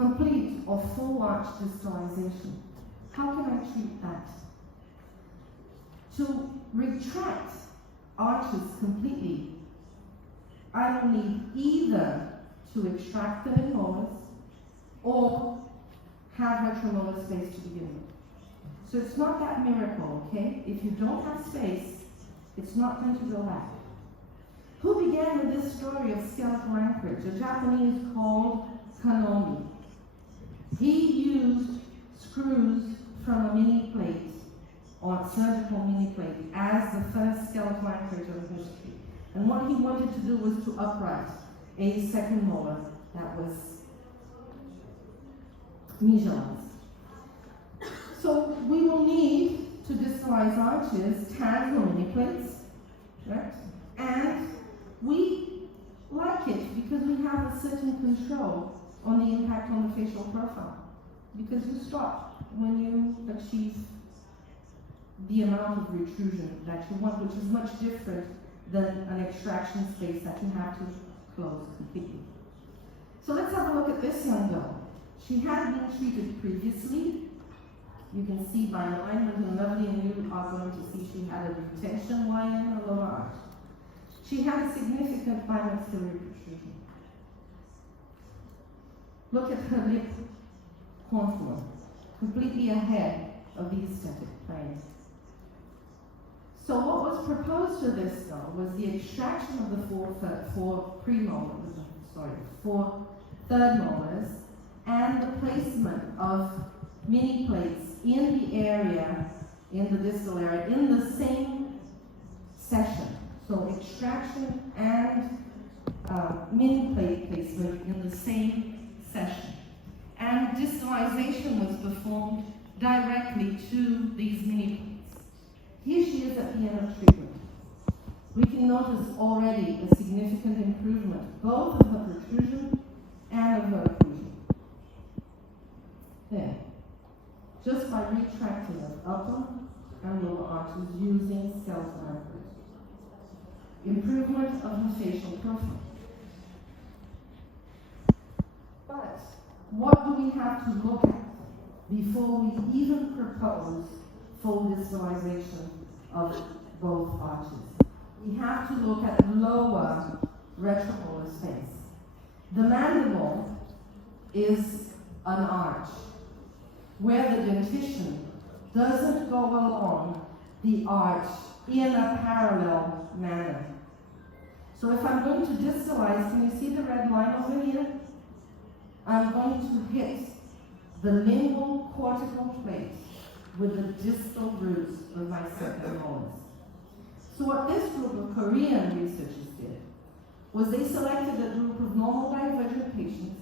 complete or full arch distalization. How can I treat that? To retract arches completely, I will need either to extract the molars or have retromolar space to begin with. So it's not that miracle, okay? If you don't have space, it's not going to go back. Who began with this story of skeletal anchorage? A Japanese called Kanomi. He used screws from a mini plate, or surgical mini plate, as the first skeletal anchorage of history. And what he wanted to do was to upright a second molar that was Mijon's. So we will need to distalize arches, tag or mini plates, right? And we like it because we have a certain control on the impact on the facial profile. Because you stop when you achieve the amount of retrusion that you want, which is much different than an extraction space that you have to close completely. So let's have a look at this young girl. She had been treated previously. You can see by alignment and lovely, and you are going to see she had a retention line in her lower arch. She had a significant bimaxillary protrusion. Look at her lip contour, completely ahead of the aesthetic plane. So what was proposed to this girl was the extraction of the four third molars and the placement of mini plates in the area, in the distal area, in the same session. So extraction and mini plate placement in the same session. And distalization was performed directly to these mini plates. Here she is at the end of treatment. We can notice already a significant improvement, both of her protrusion and of her occlusion. There. Just by retracting of upper and lower arches using skeletal anchorage. Improvement of her facial profile. But what do we have to look at before we even propose full distalization of both arches? We have to look at lower retromolar space. The mandible is an arch where the dentition doesn't go along the arch in a parallel manner. So if I'm going to distalize, can you see the red line over here? I'm going to hit the lingual cortical plate with the distal roots of my second molars. So what this group of Korean researchers did was they selected a group of normal divergent patients,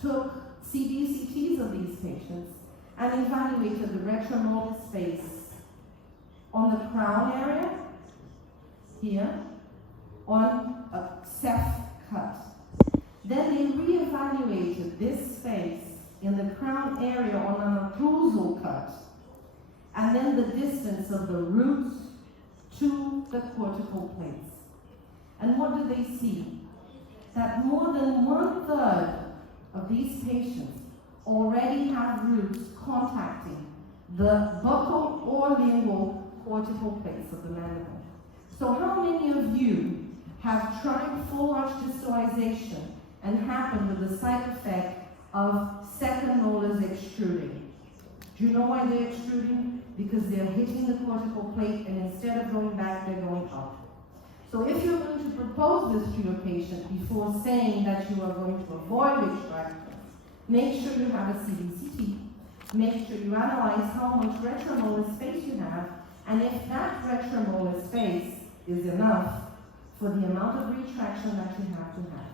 took CBCTs of these patients, and evaluated the retromolar space on the crown area, here, on a Ceph cut. Then they re-evaluated this space in the crown area on an occlusal cut, and then the distance of the roots to the cortical plates. And what do they see? That more than 1/3 of these patients already have roots contacting the buccal or lingual cortical plates of the mandible. So how many of you have tried full arch distalization and happened with the side effect of second molars extruding? Do you know why they're extruding? Because they're hitting the cortical plate, and instead of going back, they're going up. So if you're going to propose this to your patient before saying that you are going to avoid extraction, make sure you have a CBCT, make sure you analyze how much retromolar space you have, and if that retromolar space is enough for the amount of retraction that you have to have.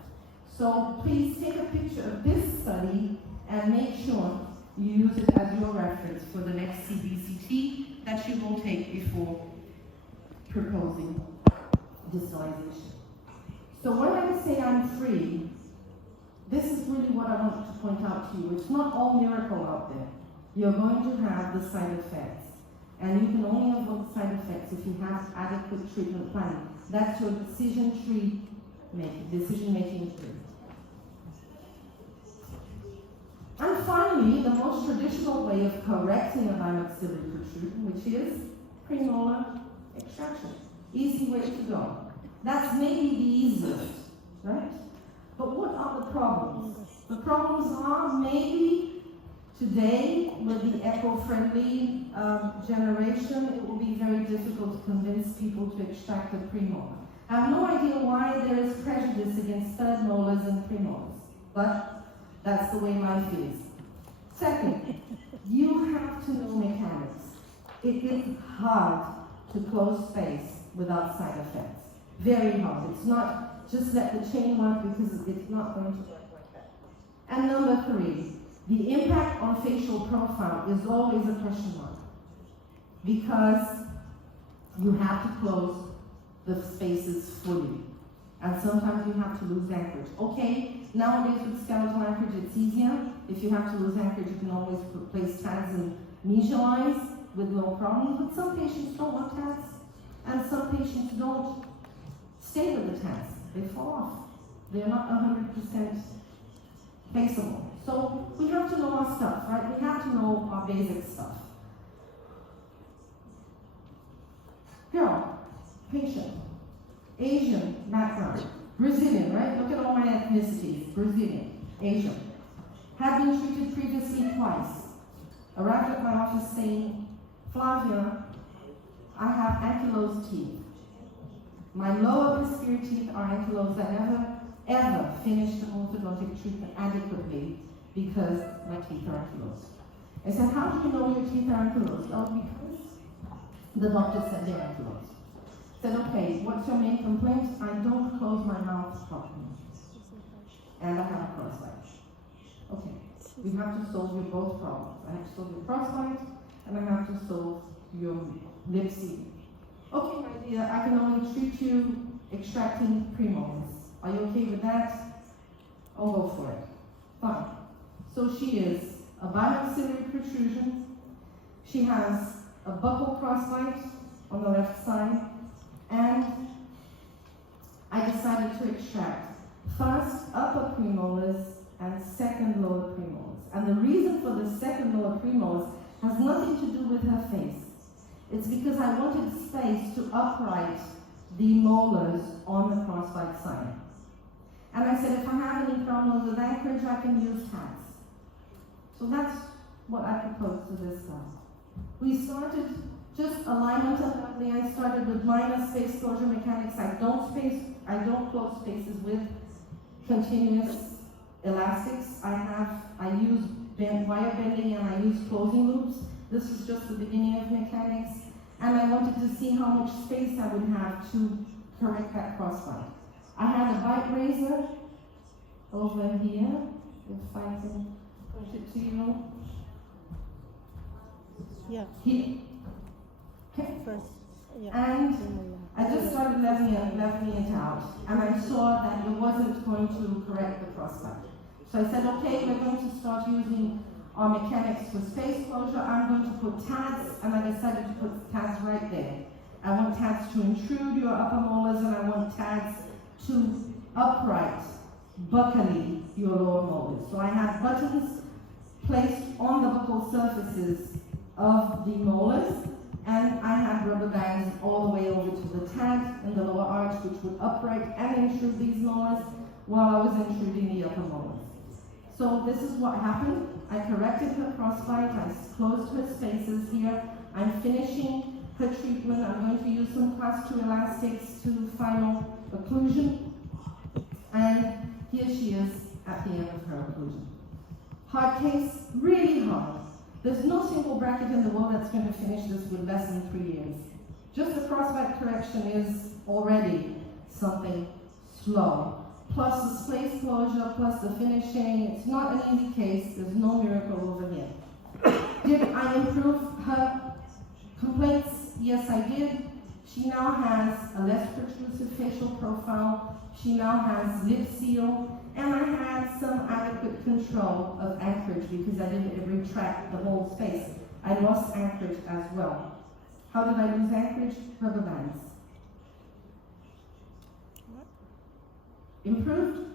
So please take a picture of this study and make sure you use it as your reference for the next CBCT that you will take before proposing distalization. So when I say I'm free, this is really what I want to point out to you. It's not all miracle out there. You're going to have the side effects. And you can only avoid side effects if you have adequate treatment planning. That's your decision making tree. finally, the most traditional way of correcting a bimaxillary protrusion, which is premolar extraction. Easy way to go. That's maybe the easiest, right? But what are the problems? The problems are maybe today, with the eco-friendly generation, it will be very difficult to convince people to extract a premolar. I have no idea why there is prejudice against third molars and premolars, but that's the way life is. Second, you have to know mechanics. It is hard to close space without side effects. Very hard. It's not just let the chain work, because it's not going to work like that. And number three, the impact on facial profile is always a question mark, because you have to close the spaces fully. And sometimes you have to lose anchorage. Okay, nowadays with skeletal anchorage it's easier. If you have to lose anchorage, you can always place tags and measure lines with no problem. But some patients don't want tags, and some patients don't stay with the tags. They fall off. They're not 100% placeable. So we have to know our stuff, right? We have to know our basic stuff. Girl, patient, Asian background, Brazilian, right? Look at all my ethnicities. Brazilian, Asian. Had been treated previously twice. Arrived at my office saying, Flavia, I have ankylosed teeth. My lower posterior teeth are ankylosed. I never, ever finished the orthodontic treatment adequately because my teeth are ankylosed. I said, how do you know your teeth are ankylosed? Oh, because the doctor said they're ankylosed. I said, okay, what's your main complaint? I don't close my mouth properly. And I have a crossbite. Okay, we have to solve your both problems. I have to solve your crossbite, and I have to solve your lip sealing. Okay, my dear, I can only treat you extracting premolars. Are you okay with that? I'll go for it. Fine. So she is a bimaxillary protrusion. She has a buccal crossbite on the left side, and I decided to extract first upper premolars and second lower premolars. And the reason for the second lower premolars has nothing to do with her face. It's because I wanted space to upright the molars on the crossbite side. And I said, if I have any problems with anchorage, I can use tags. So that's what I proposed to this guy. We started just alignment assembly. I started with minor space closure mechanics. I don't close spaces with continuous elastics. I use wire bending, and I use closing loops. This is just the beginning of mechanics. And I wanted to see how much space I would have to correct that crossbite. I had a bite razor over here, if I can push it to you. Yeah. Here. Okay. First. Yeah. And I just started leveling it out, and I saw that it wasn't going to correct the crossbite. So I said, okay, we're going to start using our mechanics for space closure. I'm going to put tags, and I decided to put tags right there. I want tags to intrude your upper molars, and I want tags to upright, buccally, your lower molars. So I have buttons placed on the buccal surfaces of the molars, and I had rubber bands all the way over to the tag in the lower arch, which would upright and intrude these molars while I was intruding the upper molars. So this is what happened. I corrected her crossbite, I closed her spaces here. I'm finishing her treatment. I'm going to use some class 2 elastics to final occlusion. And here she is at the end of her occlusion. Hard case, really hard. There's no single bracket in the world that's going to finish this with less than 3 years. Just the crossbite correction is already something slow. Plus the space closure, plus the finishing. It's not an easy case. There's no miracle over here. Did I improve her complaints? Yes, I did. She now has a less protrusive facial profile. She now has lip seal. And I had some adequate control of anchorage because I didn't retract the whole space. I lost anchorage as well. How did I lose anchorage? Rubber bands. Improved?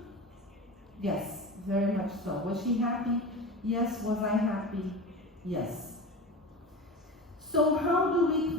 Yes, very much so. Was she happy? Yes. Was I happy? Yes. So how do we